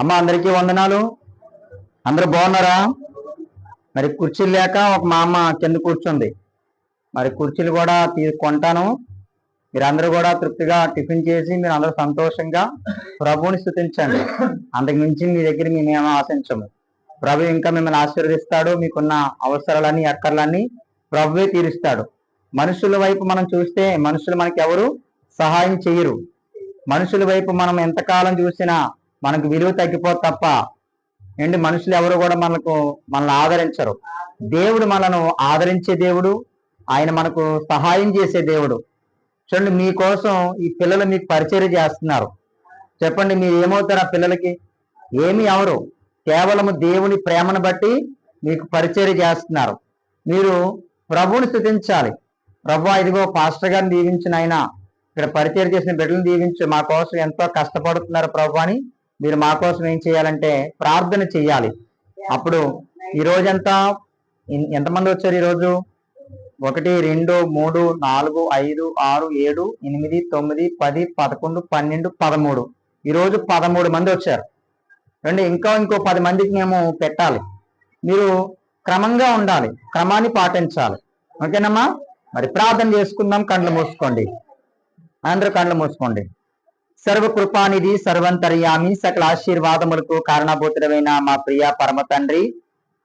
అమ్మ అందరికీ వందనాలు. అందరూ బాగున్నారా? మరి కుర్చీలు లేక ఒక మా అమ్మ కింద కూర్చుంది. మరి కుర్చీలు కూడా కొంటాను. మీరందరూ కూడా తృప్తిగా టిఫిన్ చేసి మీరు అందరూ సంతోషంగా ప్రభువుని స్తుతించండి. అంతకు మించి మీ దగ్గర మేమేమో ఆశించము. ప్రభు ఇంకా మిమ్మల్ని ఆశీర్వదిస్తాడు. మీకున్న అవసరాలన్నీ అక్కర్లన్నీ ప్రభువే తీరుస్తాడు. మనుషుల వైపు మనం చూస్తే మనుషులు మనకి ఎవరు సహాయం చేయరు. మనుషుల వైపు మనం ఎంతకాలం చూసినా మనకు విలువ తగ్గిపోతే తప్ప మనుషులు ఎవరు కూడా మనల్ని ఆదరించరు. దేవుడు మనను ఆదరించే దేవుడు, ఆయన మనకు సహాయం చేసే దేవుడు. చూడండి, మీకోసం ఈ పిల్లలు మీకు పరిచర్య చేస్తున్నారు. చెప్పండి, మీరు ఏమవుతారు? ఆ పిల్లలకి ఏమి అవరు. కేవలము దేవుని ప్రేమను బట్టి మీకు పరిచర్య చేస్తున్నారు. మీరు ప్రభువుని స్తుతించాలి. ప్రభు, ఇదిగో పాస్టర్ గారిని దీవించిన ఆయన, ఇక్కడ పరిచర్య చేసిన బిడ్డలను దీవించు, మా కోసం ఎంతో కష్టపడుతున్నారు ప్రభు అని మీరు మా కోసం ఏం చేయాలంటే ప్రార్థన చెయ్యాలి. అప్పుడు ఈ రోజంతా ఎంతమంది వచ్చారు? ఈరోజు 1 2 3 4 5 6 7 8 9 10 11 12 13 ఈరోజు 13 మంది వచ్చారు. ఇంకో 10 మందికి మేము పెట్టాలి. మీరు క్రమంగా ఉండాలి, క్రమాన్ని పాటించాలి. ఓకేనమ్మా? మరి ప్రార్థన చేసుకుందాం. కళ్ళు మూసుకోండి, అందరూ కళ్ళు మూసుకోండి. సర్వకృపానిధి, సర్వంతర్యామి, సకల ఆశీర్వాదములకు కారణభూతుడమైన మా ప్రియ పరమ తండ్రి,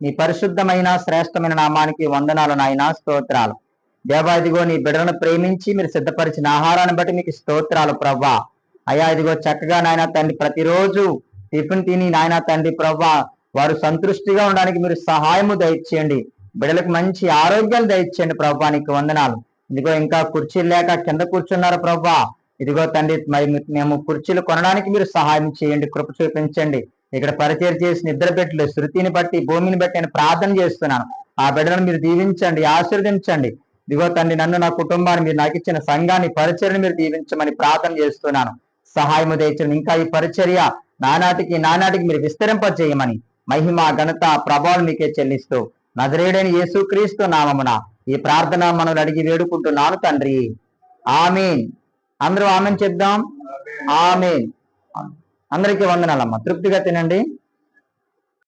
నీ పరిశుద్ధమైన శ్రేష్టమైన నామానికి వందనాలు నాయన, స్తోత్రాలు. దేవా, ఇదిగో నీ బిడ్డలను ప్రేమించి మీరు సిద్ధపరిచిన ఆహారాన్ని బట్టి మీకు స్తోత్రాలు ప్రభా. అయ్యా, ఇదిగో చక్కగా నాయన తండ్రి ప్రతిరోజు టిఫిన్ తిని నాయన తండ్రి ప్రభా వారు సంతృష్టిగా ఉండడానికి మీరు సహాయము దయచేయండి. బిడ్డలకు మంచి ఆరోగ్యాలు దయచేయండి ప్రభా, నీకు వందనాలు. ఇదిగో ఇంకా కుర్చీలు లేక కింద కూర్చున్నారు ప్రభా. ఇదిగో తండ్రి, మరి మేము కుర్చీలు కొనడానికి మీరు సహాయం చేయండి, కృప చూపించండి. ఇక్కడ పరిచయం చేసి నిద్ర పెట్టలు శృతిని బట్టి భూమిని బట్టి నేను ప్రార్థన చేస్తున్నాను. ఆ బిడ్డలను మీరు దీవించండి, ఆశీర్వదించండి. ఇదిగో తండ్రి, నన్ను నా కుటుంబాన్ని, మీరు నాకు ఇచ్చిన సంఘాన్ని పరిచర్యను మీరు దీవించమని ప్రార్థన చేస్తున్నాను. సహాయము దయచండి. ఇంకా ఈ పరిచర్య నానాటికి మీరు విస్తరింపజేయమని మహిమ ఘనత ప్రభావం మీకే చెల్లిస్తూ నజరేయుడైన యేసుక్రీస్తు నామమున ఈ ప్రార్థన మనం అడిగి వేడుకుంటున్నాను తండ్రి, ఆమేన్. అందరూ ఆమేన్ చెప్దాం. ఆమేన్. అందరికీ వందనాలమ్మా. తృప్తిగా తినండి.